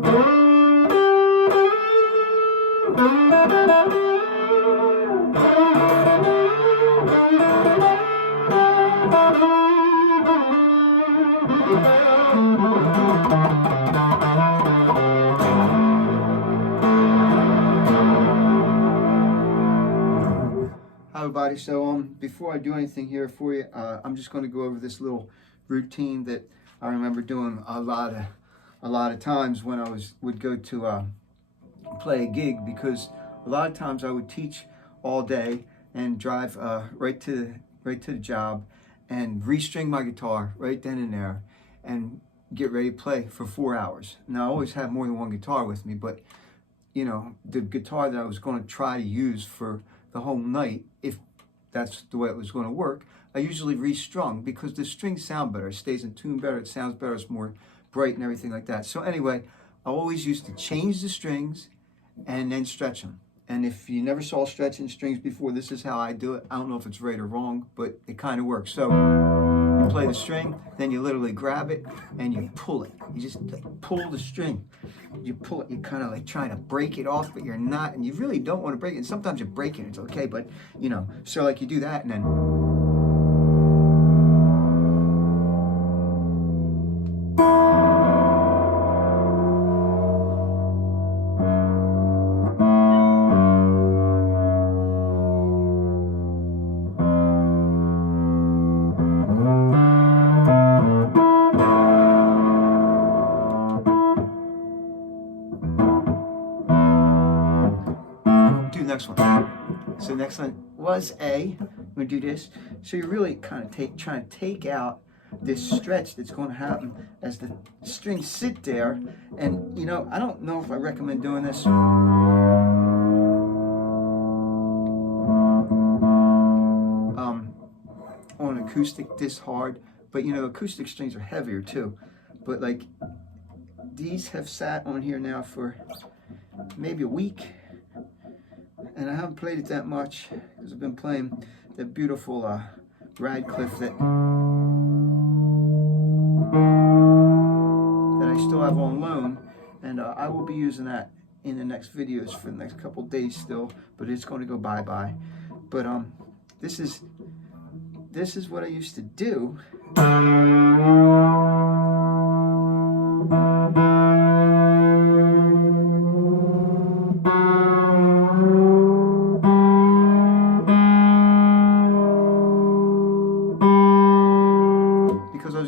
Hi everybody, so before I do anything here for you, I'm just going to go over this little routine that I remember doing a lot of times when I would go to play a gig, because a lot of times I would teach all day and drive right to the job and restring my guitar right then and there and get ready to play for 4 hours. Now I always have more than one guitar with me, but you know, the guitar that I was going to try to use for the whole night, if that's the way it was going to work, I usually restrung, because the strings sound better, it stays in tune better, it sounds better, it's more bright and everything like that. So anyway, I always used to change the strings and then stretch them. And if you never saw stretching strings before, this is how I do it. I don't know if it's right or wrong, but it kind of works. So you play the string, then you literally grab it and you pull it. You just like pull the string. You pull it, you're kind of like trying to break it off, but you're not, and you really don't want to break it. And sometimes you break it, it's okay, but you know, so like you do that and then next one. So next one was A. I'm gonna do this. So you're really kind of trying to take out this stretch that's going to happen as the strings sit there. And you know, I don't know if I recommend doing this on acoustic this hard, but you know, acoustic strings are heavier too. But like these have sat on here now for maybe a week. And I haven't played it that much because I've been playing that beautiful Radcliffe that I still have on loan, and I will be using that in the next videos for the next couple days still, but it's going to go bye-bye. But this is what I used to do.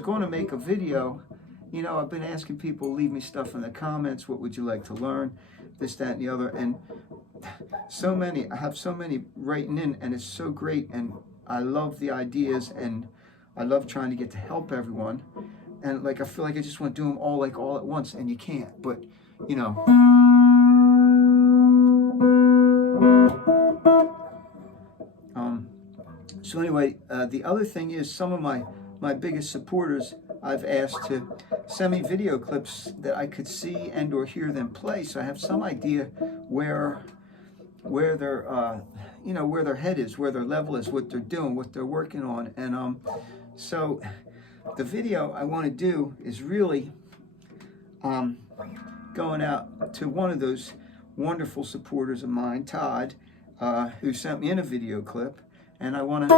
Going to make a video. You know, I've been asking people, leave me stuff in the comments, what would you like to learn, this, that, and the other, and so many, I have so many writing in, and it's so great, and I love the ideas, and I love trying to get to help everyone, and like I feel like I just want to do them all at once, and you can't, but you know. So anyway, the other thing is, some of my biggest supporters, I've asked to send me video clips that I could see and or hear them play, so I have some idea where their you know, where their head is, where their level is, what they're doing, what they're working on. And so the video I want to do is really going out to one of those wonderful supporters of mine, Todd, who sent me in a video clip, and I want to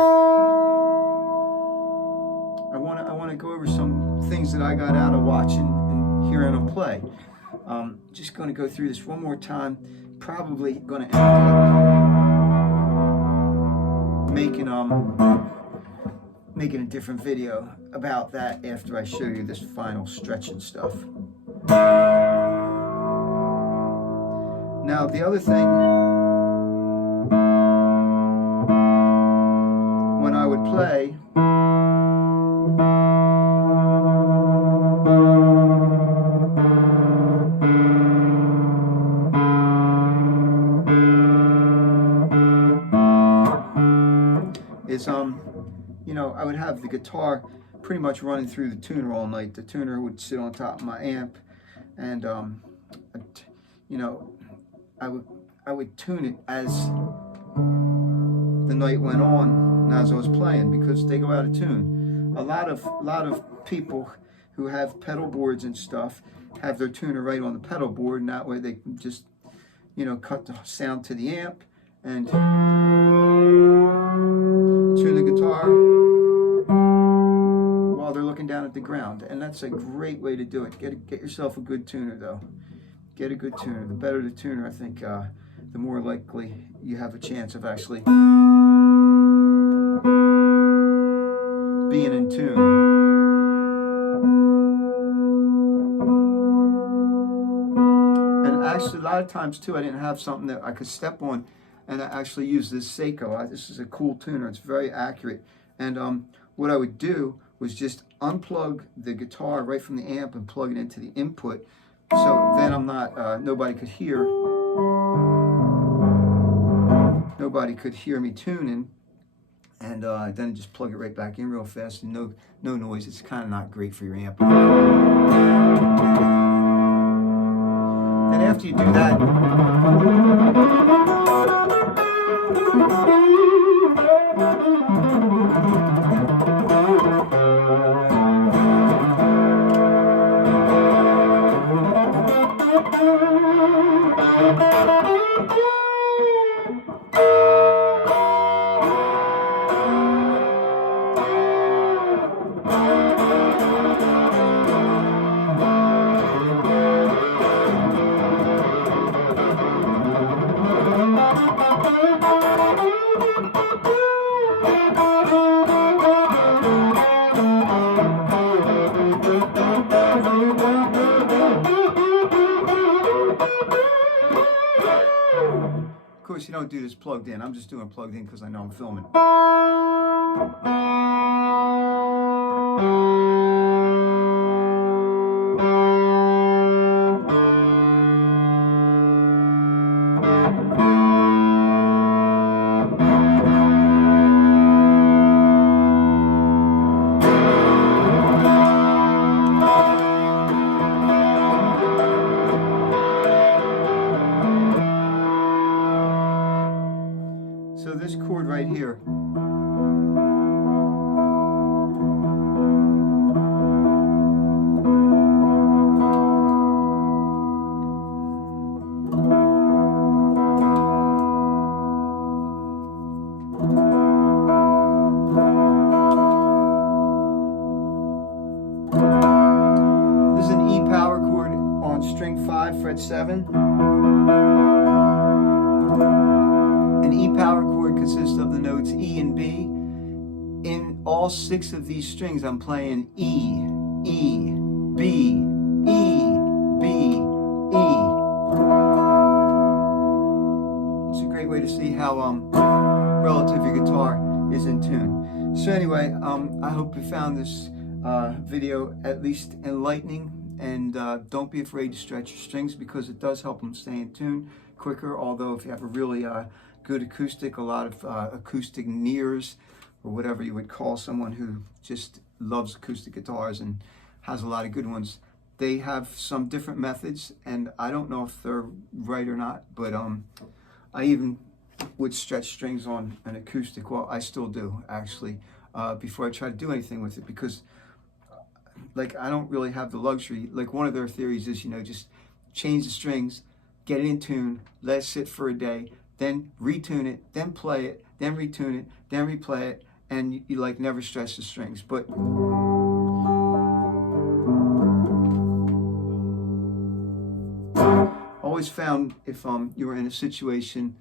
go over some things that I got out of watching and hearing him play. Just going to go through this one more time. Probably going to end up making a different video about that after I show you this final stretching stuff. Now the other thing, when I would play, is you know, I would have the guitar pretty much running through the tuner all night. The tuner would sit on top of my amp, and you know, I would tune it as the night went on and as I was playing, because they go out of tune. A lot of people who have pedal boards and stuff, have their tuner right on the pedal board, and that way they can just, you know, cut the sound to the amp and tune the guitar while they're looking down at the ground. And that's a great way to do it. Get yourself a good tuner, though. Get a good tuner. The better the tuner, I think, the more likely you have a chance of actually being in tune. Actually, a lot of times too, I didn't have something that I could step on, and I actually used this Seiko. This is a cool tuner. It's very accurate. And what I would do was just unplug the guitar right from the amp and plug it into the input. So then I'm not, nobody could hear me tuning. And then just plug it right back in real fast, and no noise. It's kind of not great for your amp. And after you do that, of course, you don't do this plugged in. I'm just doing plugged in because I know I'm filming. So this chord right here, this is an E power chord on string 5, fret 7. An E power chord consists of the notes E and B. In all 6 of these strings, I'm playing E, E, B, E, B, E. It's a great way to see how relative your guitar is in tune. So anyway, I hope you found this video at least enlightening, and don't be afraid to stretch your strings because it does help them stay in tune quicker. Although if you have a really good acoustic, a lot of acoustic nears, or whatever you would call someone who just loves acoustic guitars and has a lot of good ones, they have some different methods, and I don't know if they're right or not, but I even would stretch strings on an acoustic. Well, I still do, actually, before I try to do anything with it, because like I don't really have the luxury. Like one of their theories is, you know, just change the strings, get it in tune, let it sit for a day, then retune it, then play it, then retune it, then replay it, and you like never stretch the strings. But always found if you were in a situation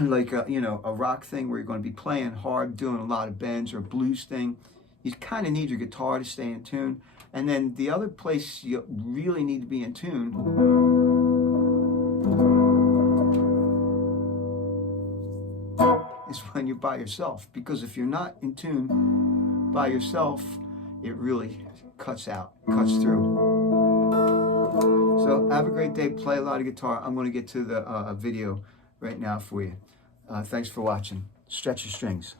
like you know, a rock thing where you're going to be playing hard, doing a lot of bends, or a blues thing, you kind of need your guitar to stay in tune. And then the other place you really need to be in tune is when you're by yourself, because if you're not in tune by yourself, it really cuts through. So have a great day, play a lot of guitar. I'm going to get to the video right now for you. Thanks for watching. Stretch your strings.